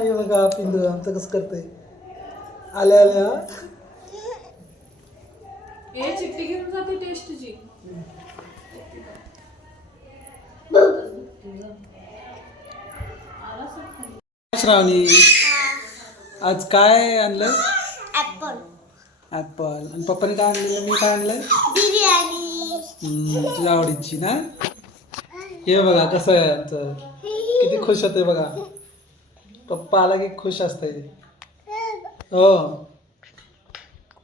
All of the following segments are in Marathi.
हे बघा पिंडू आमचं कसं करतंय आल्या आल्या. हे चिट्टी घेऊन जाते टेस्टची. श्रावणी आज काय आणलं? Apple apple. आणि पप्पाने काय आणलेलं? मी काय आणलंय? बिर्याणी. तुझ्या आवडीची ना. हे बघा कसं आहे आमचं, किती खुश होते बघा. पप्पा आला की खुश असते. हो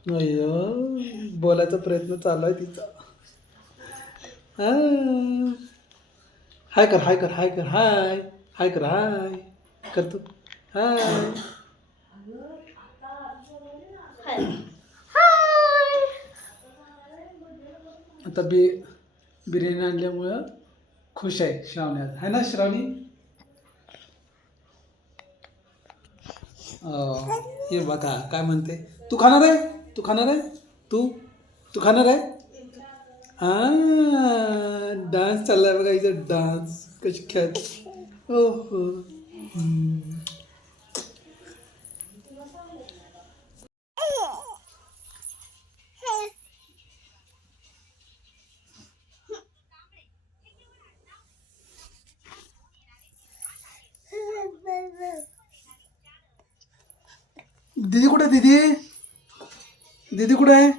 अय्यो, बोलायचा प्रयत्न चालू आहे तिचा. हाय कर हाय कर हाय कर हाय हाय कर हाय करतो हाय. आता बिर्याणी आणल्यामुळं खुश आहे श्रावणी आज, है ना श्रावणी? हे बघा काय म्हणते. तू खाणार आहे? तू खाणार आहे? तू तू खाणार आहे? हा डान्स चाललाय बघा इथं. डान्स कशी खेळ. हो हो. दीदी कुठे? दीदी दीदी कुठे आहे?